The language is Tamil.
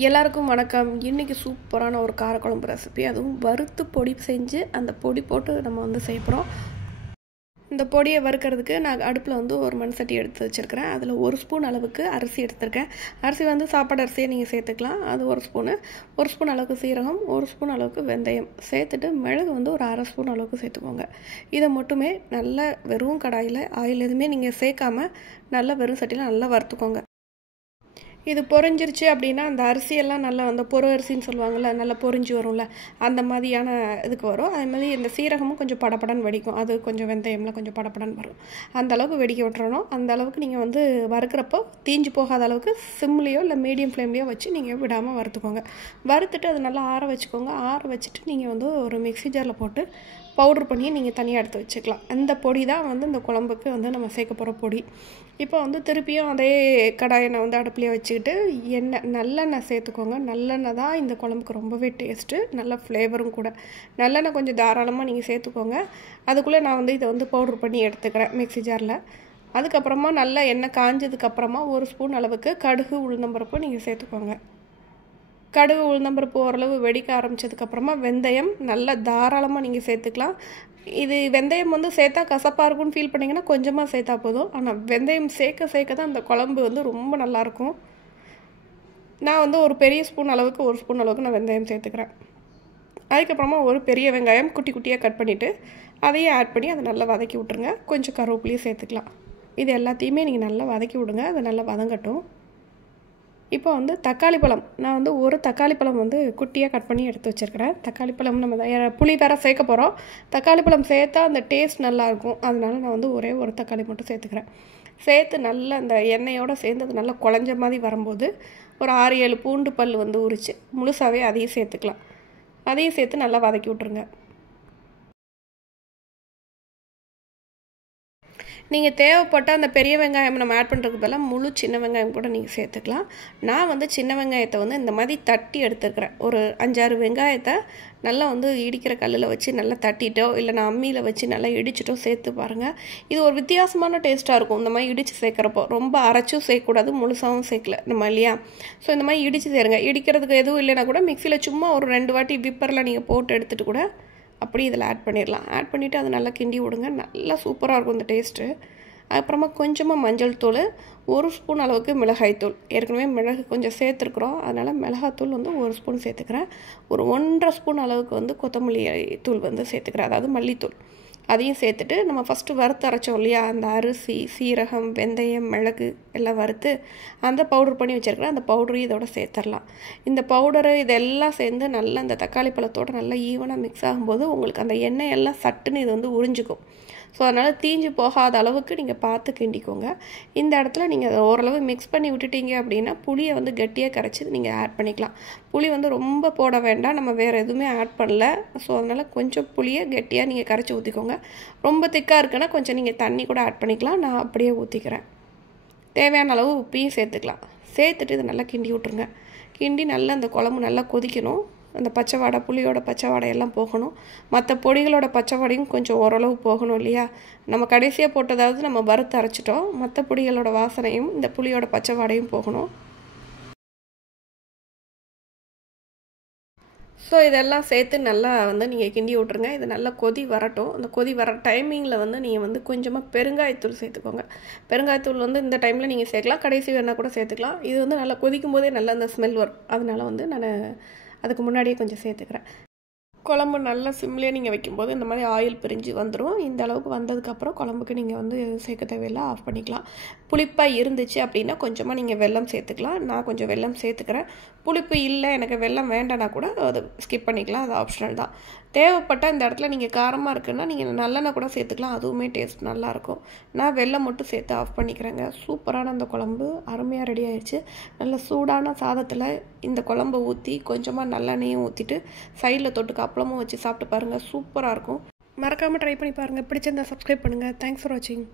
எல்லாருக்கும் வணக்கம். இன்றைக்கி சூப்பரான ஒரு காரக்குழம்பு ரெசிபி, அதுவும் வறுத்து பொடி செஞ்சு அந்த பொடி போட்டு நம்ம வந்து செய்ய போகிறோம். இந்த பொடியை வறுக்கிறதுக்கு நான் அடுப்பில் வந்து ஒரு மண் சட்டி எடுத்து வச்சுருக்கிறேன். அதில் 1 ஸ்பூன் அளவுக்கு அரிசி எடுத்துருக்கேன். அரிசி வந்து சாப்பாடு அரிசியை நீங்கள் சேர்த்துக்கலாம். அது 1 ஸ்பூனு. 1 ஸ்பூன் அளவுக்கு சீரகம், 1 ஸ்பூன் அளவுக்கு வெந்தயம் சேர்த்துட்டு மிளகு வந்து ஒரு 1/2 ஸ்பூன் அளவுக்கு சேர்த்துக்கோங்க. இதை மட்டுமே நல்லா வெறும் கடாயில் ஆயில் எதுவுமே நீங்கள் சேர்க்காம நல்லா வெறும் சட்டியில் நல்லா வறுத்துக்கோங்க. இது பொரிஞ்சிருச்சு அப்படின்னா அந்த அரிசியெல்லாம் நல்லா அந்த பொறு அரிசின்னு சொல்லுவாங்கள்ல, நல்லா பொரிஞ்சு வரும்ல, அந்த மாதிரியான இதுக்கு வரும். அது மாதிரி இந்த சீரகமும் கொஞ்சம் படப்படன்னு வெடிக்கும். அது கொஞ்சம் வெந்தயம்லாம் கொஞ்சம் படப்படன்னு வரும். அந்த அளவுக்கு வெடிக்க விட்டுறணும். அந்த அளவுக்கு நீங்கள் வந்து வறுக்கிறப்போ தீஞ்சு போகாத அளவுக்கு சிம்லேயோ இல்லை மீடியம் ஃப்ளேம்லேயோ வச்சு நீங்கள் விடாமல் வறுத்துக்கோங்க. வறுத்துட்டு அது நல்லா ஆற வச்சுக்கோங்க. ஆற வச்சுட்டு நீங்கள் வந்து ஒரு மிக்ஸி ஜாரில் போட்டு பவுட்ரு பண்ணி நீங்கள் தனியாக எடுத்து வச்சுக்கலாம். அந்த பொடி தான் வந்து இந்த குழம்புக்கு வந்து நம்ம சேர்க்க போகிற பொடி. இப்போ வந்து திருப்பியும் அதே கடாயை நான் வந்து அடுப்புலேயே வச்சுக்கிட்டு நல்லெண்ணெய் சேர்த்துக்கோங்க. நல்லெண்ணெய் தான் இந்த குழம்புக்கு ரொம்பவே டேஸ்ட்டு, நல்ல ஃப்ளேவரும் கூட. நல்லெண்ணெய் கொஞ்சம் தாராளமாக நீங்கள் சேர்த்துக்கோங்க. அதுக்குள்ளே நான் வந்து இதை வந்து பவுட்ரு பண்ணி எடுத்துக்கிறேன் மிக்ஸி ஜாரில். அதுக்கப்புறமா நல்லா எண்ணெய் காஞ்சதுக்கப்புறமா 1 ஸ்பூன் அளவுக்கு கடுகு உளுந்தம்பருப்பு நீங்கள் சேர்த்துக்கோங்க. கடுகு உளுந்தம்பருப்பு ஓரளவு வெடிக்க ஆரம்பித்ததுக்கப்புறமா வெந்தயம் நல்லா தாராளமாக நீங்கள் சேர்த்துக்கலாம். இது வெந்தயம் வந்து சேர்த்தா கசப்பாக இருக்கும்னு ஃபீல் பண்ணிங்கன்னா கொஞ்சமாக சேர்த்தா போதும். ஆனால் வெந்தயம் சேர்க்க தான் அந்த குழம்பு வந்து ரொம்ப நல்லாயிருக்கும். நான் வந்து ஒரு பெரிய ஸ்பூன் அளவுக்கு 1 ஸ்பூன் அளவுக்கு நான் வெந்தயம் சேர்த்துக்கிறேன். அதுக்கப்புறமா ஒரு பெரிய வெங்காயம் குட்டி குட்டியாக கட் பண்ணிவிட்டு அதையும் ஆட் பண்ணி அதை நல்லா வதக்கி விட்ருங்க. கொஞ்சம் கருவேப்பிலையும் சேர்த்துக்கலாம். இது எல்லாத்தையுமே நீங்கள் நல்லா வதக்கி விடுங்க. அது நல்லா வதங்கட்டும். இப்போ வந்து தக்காளி பழம், நான் வந்து ஒரு தக்காளி பழம் வந்து குட்டியாக கட் பண்ணி எடுத்து வச்சுருக்கிறேன். தக்காளி பழம் நம்ம புளி வேறு சேர்க்க போகிறோம். தக்காளி பழம் சேர்த்தா அந்த டேஸ்ட் நல்லாயிருக்கும். அதனால நான் வந்து ஒரே ஒரு தக்காளி மட்டும் சேர்த்துக்கிறேன். சேர்த்து நல்லா அந்த எண்ணெயோடு சேர்ந்து அது நல்லா குழஞ்ச மாதிரி வரும்போது ஒரு 6-7 பூண்டு பல் வந்து உரித்து முழுசாகவே அதையும் சேர்த்துக்கலாம். அதையும் சேர்த்து நல்லா வதக்கி விட்ருங்க. நீங்கள் தேவைப்பட்ட அந்த பெரிய வெங்காயம் நம்ம ஆட் பண்ணுறதுக்கு பதிலாக முழு சின்ன வெங்காயம் கூட நீங்கள் சேர்த்துக்கலாம். நான் வந்து சின்ன வெங்காயத்தை வந்து இந்த மாதிரி தட்டி எடுத்துருக்கிறேன். ஒரு 5-6 வெங்காயத்தை நல்லா வந்து இடிக்கிற கல்லில் வச்சு நல்லா தட்டிட்டோ இல்லை நான் அம்மியில் வச்சு நல்லா இடிச்சிட்டோ சேர்த்து பாருங்கள். இது ஒரு வித்தியாசமான டேஸ்ட்டாக இருக்கும். இந்த மாதிரி இடித்து சேர்க்குறப்போ ரொம்ப அரைச்சும் சேர்க்கக்கூடாது, முழுசாகவும் சேர்க்கல நம்ம இல்லையா. ஸோ இந்த மாதிரி இடித்து சேருங்க. இடிக்கிறதுக்கு எதுவும் இல்லைன்னா கூட மிக்சியில் சும்மா ஒரு 2 வாட்டி விப்பரில் நீங்கள் போட்டு எடுத்துகிட்டு கூட அப்படி இதில் ஆட் பண்ணிடலாம். ஆட் பண்ணிவிட்டு அதை நல்லா கிண்டி விடுங்க. நல்லா சூப்பராக இருக்கும் இந்த டேஸ்ட்டு. அப்புறமா கொஞ்சமாக மஞ்சள் தூள், 1 ஸ்பூன் அளவுக்கு மிளகாய்த்தூள். ஏற்கனவே மிளகு கொஞ்சம் சேர்த்துருக்குறோம், அதனால் மிளகாத்தூள் வந்து 1 ஸ்பூன் சேர்த்துக்கிறேன். ஒரு 1.5 ஸ்பூன் அளவுக்கு வந்து கொத்தமல்லி தூள் வந்து சேர்த்துக்கிறேன், அதாவது மல்லித்தூள். அதையும் சேர்த்துட்டு நம்ம ஃபஸ்ட்டு வறுத்து அரைச்சோம் இல்லையா, அந்த அரிசி, சீரகம், வெந்தயம், மிளகு எல்லாம் வறுத்து அந்த பவுடர் பண்ணி வச்சுருக்கிறேன். அந்த பவுடரையும் இதோட சேர்த்துடலாம். இந்த பவுடரு இதெல்லாம் சேர்ந்து நல்லா அந்த தக்காளி பழத்தோடு நல்லா ஈவனாக மிக்ஸ் ஆகும்போது உங்களுக்கு அந்த எண்ணெய் எல்லாம் சட்டுன்னு இது வந்து உறிஞ்சிக்கும். ஸோ அதனால் தீஞ்சு போகாத அளவுக்கு நீங்கள் பார்த்து கிண்டிக்கோங்க. இந்த இடத்துல நீங்கள் அதை ஓரளவு மிக்ஸ் பண்ணி விட்டுட்டீங்க அப்படின்னா புளியை வந்து கட்டியாக கரைச்சி நீங்கள் ஆட் பண்ணிக்கலாம். புளி வந்து ரொம்ப போட வேண்டாம், நம்ம வேறு எதுவுமே ஆட் பண்ணல. ஸோ அதனால் கொஞ்சம் புளியை கட்டியாக நீங்கள் கரைச்சி ஊற்றிக்கோங்க. ரொம்ப திக்காக இருக்குன்னா கொஞ்சம் நீங்கள் தண்ணி கூட ஆட் பண்ணிக்கலாம். நான் அப்படியே ஊற்றிக்கிறேன். தேவையான அளவு உப்பையும் சேர்த்துக்கலாம். சேர்த்துட்டு இதை நல்லா கிண்டி விட்ருங்க. கிண்டி நல்லா அந்த குழம்பு நல்லா கொதிக்கணும். அந்த பச்சை வாடை, புளியோட பச்சை வாடையெல்லாம் போகணும். மற்ற பொடிகளோட பச்சை வாடையும் கொஞ்சம் ஓரளவு போகணும் இல்லையா. நம்ம கடைசியாக போட்டதாவது நம்ம வறுத்து அரைச்சிட்டோம். மற்ற பொடிகளோட வாசனையும் இந்த புளியோட பச்சை வாடையும் போகணும். ஸோ இதெல்லாம் சேர்த்து நல்லா வந்து நீங்கள் கிண்டி விட்ருங்க. இது நல்லா கொதி வரட்டும். அந்த கொதி வர டைமிங்கில் வந்து நீங்கள் வந்து கொஞ்சமாக பெருங்காயத்தூள் சேர்த்துக்கோங்க. பெருங்காயத்தூள் வந்து இந்த டைமில் நீங்கள் சேர்க்கலாம், கடைசி வேணால் கூட சேர்த்துக்கலாம். இது வந்து நல்லா கொதிக்கும் போதே நல்லா அந்த ஸ்மெல் வரும். அதனால வந்து நான் அதுக்கு முன்னாடியே கொஞ்சம் சேர்த்துக்கிறேன். குழம்பு நல்லா சிம்லேயே நீங்கள் வைக்கும்போது இந்த மாதிரி ஆயில் பிரிஞ்சு வந்துடும். இந்த அளவுக்கு வந்ததுக்கப்புறம் குழம்புக்கு நீங்கள் வந்து சேர்க்க தேவையில்லை, ஆஃப் பண்ணிக்கலாம். புளிப்பாக இருந்துச்சு அப்படின்னா கொஞ்சமாக நீங்கள் வெல்லம் சேர்த்துக்கலாம். நான் கொஞ்சம் வெல்லம் சேர்த்துக்கிறேன். புளிப்பு இல்லை எனக்கு வெல்லம் வேண்டான்னா கூட அது ஸ்கிப் பண்ணிக்கலாம், அது ஆப்ஷனல் தான். தேவைப்பட்ட இந்த இடத்துல நீங்கள் காரமாக இருக்குன்னா நீங்கள் நல்லெண்ணெய் கூட சேர்த்துக்கலாம், அதுவுமே டேஸ்ட் நல்லாயிருக்கும். நான் வெல்லம் மட்டும் சேர்த்து ஆஃப் பண்ணிக்கிறேங்க. சூப்பரான அந்த குழம்பு அருமையாக ரெடி ஆயிடுச்சு. நல்ல சூடான சாதத்தில் இந்த குழம்பு ஊற்றி கொஞ்சமாக நல்லெண்ணெயும் ஊற்றிட்டு சைடில் தொட்டுக்க அப்பளமும் வச்சு சாப்பிட்டு பாருங்கள். சூப்பராக இருக்கும். மறக்காமல் ட்ரை பண்ணி பாருங்கள். பிடிச்சிருந்தா சப்ஸ்கிரைப் பண்ணுங்கள். தேங்க்ஸ் ஃபார் வாட்சிங்.